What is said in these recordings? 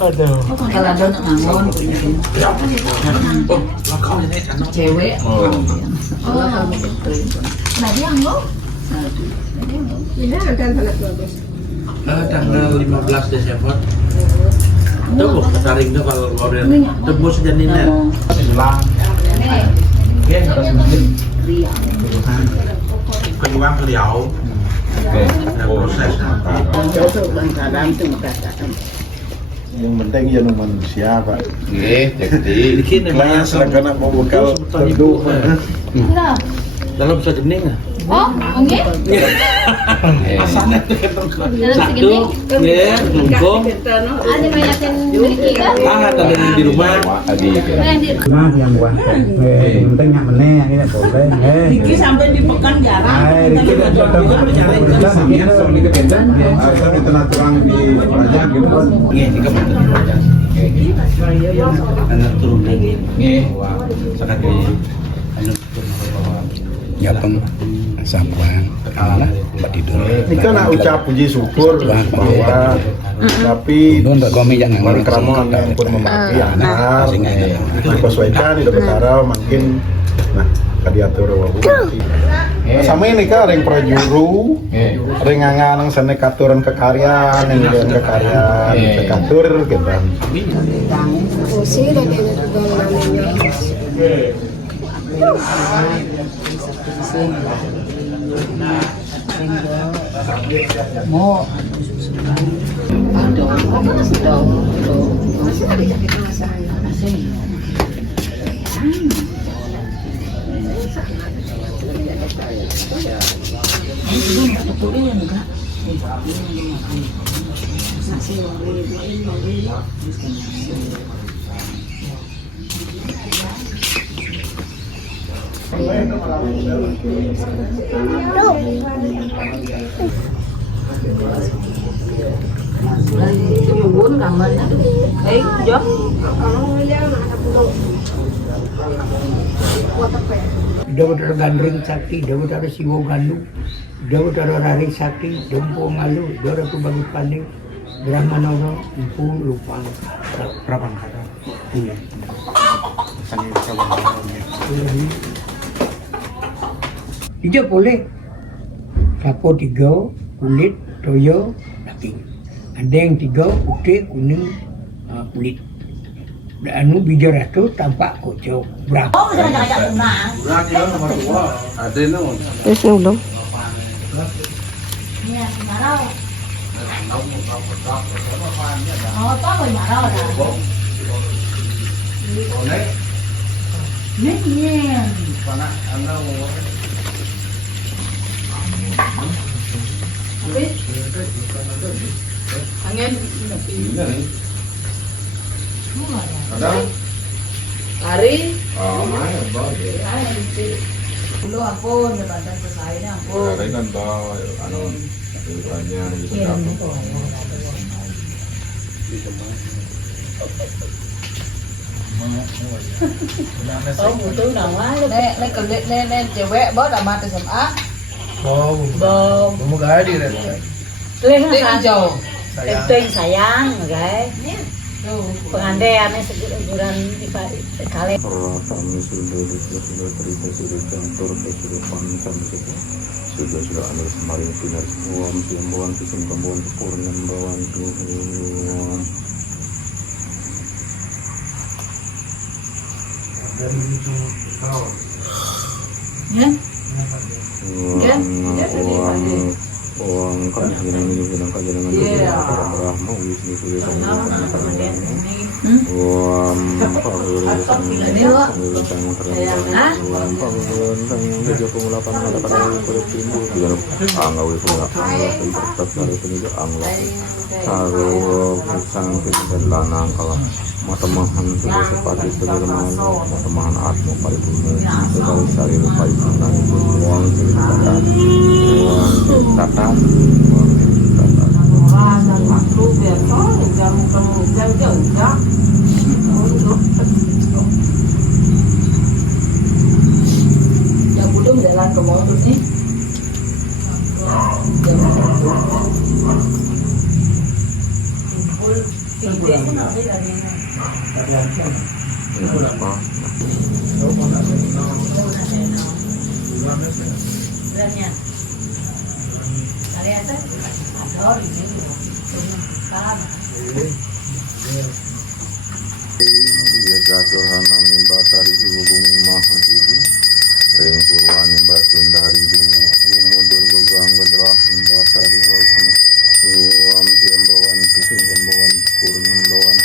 Aduh. Kalau ada nak ngangon cewek. Nah dia nggak. Ini akan sangat bagus. Tanggal 15 Desember. Itu taring itu kalau order tebus janinnya. Hilang. Pejuang beliau. Proses. Cocok dengan keadaan itu keadaan. Yang penting ya manusia Pak. Nggih, jadi Kelas kena mau bekal teduh. Dalam bisa gening ah. Oh, enggak? Asalnya tuh satu, ya, lungkung. Ada banyak yang memiliki kan? Ada di rumah. Nah, yang buat penting yang meneh ini boleh. Diki sampai di pekan jarang. Diki kita natural di banyak gitu. Iya, jika betul. Anak turun lagi. nggih. Sangat di anu Ya peng sampang ala mbak tidur. Ini kan nak ucap puji syukur bahwa tapi Untuk kami jangan Mari keramo yang pun membagi anak disesuaikan di betara makin nah kadiatur wabu. Sama ini kan ring prajuru, ring ngangan sana katuran kekaryaan yang dia kekaryaan kekatur gitu. Usi dan ini juga namanya. Mau muốn làm mình ấy gió Dawatara Gandring Sakti, Dawatara Siwo Gandu, Dawatara Rari Sakti, Dompo Ngalu, Dawatara Bagus Pandai, Brahmanoro, Impu Lupang, Prabangkara. Iya. Tidak boleh. Sapo 3, kulit, toyo, daging. Ada yang 3, putih, kuning, kulit. Anu bija ratu tampak kocok. Berapa? Ada no. Terus belum. hari Oh, mana boleh. dulu ampun jabatan selesainya ampun Ada kan tahu anu ukurannya gitu iya kan. oh butuh nama nek nek cewek bawa damat SMA Oh, belum kamu gak hadir ya? leh hijau Penting sayang, guys. Pengandaiannya seguran di kali. Sudah ambil semarin pinar semua siang bawaan pisang bawaan kepurnan bawaan tuh. ya Uang kajian ini bilang kajian dengan Brahma Wisnu Surya Sama uang matamahan sudah sepati sederhana matamahan atmo paripurna segala sari paripurna uang ceritakan uang ceritakan uang ceritakan yang belum jalan ke motor nih Ya jatuhana min batari jiwa bumi maha jiwa ring purwan min batun dari dulu umudur begang bedrah min batari waismu suam siam bawan pising bawan purnam bawan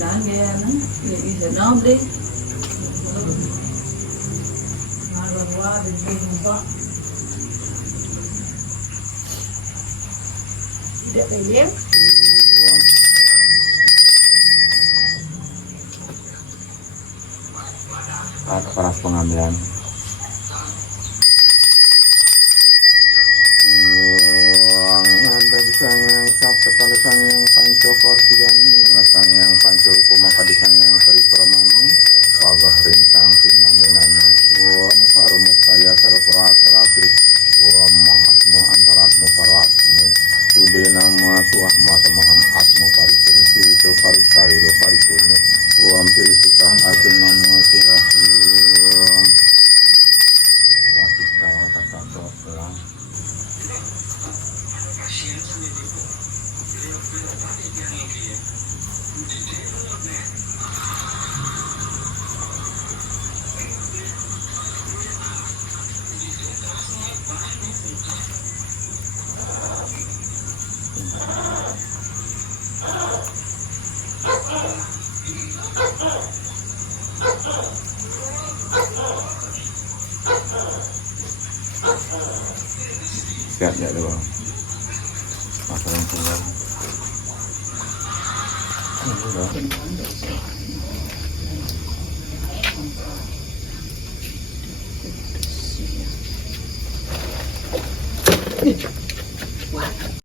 Đang nghe nó vậy giờ nó đi mà lần qua thì tìm có để phải ghép atas pengambilan ada sang yang sabta kali sang yang panco korsigani sang yang panco pemaka di sang yang seri permani wabah rinsang tinamenana wam karumuk saya sarpurat ratri wam atmu antaratmu paratmu sude nama suah mata maham atmu paripurna sirito parisariro paripurna wam sirituta atun nama suah wam rakita kata pulang siap ya dulu masalah yang tinggal Ih,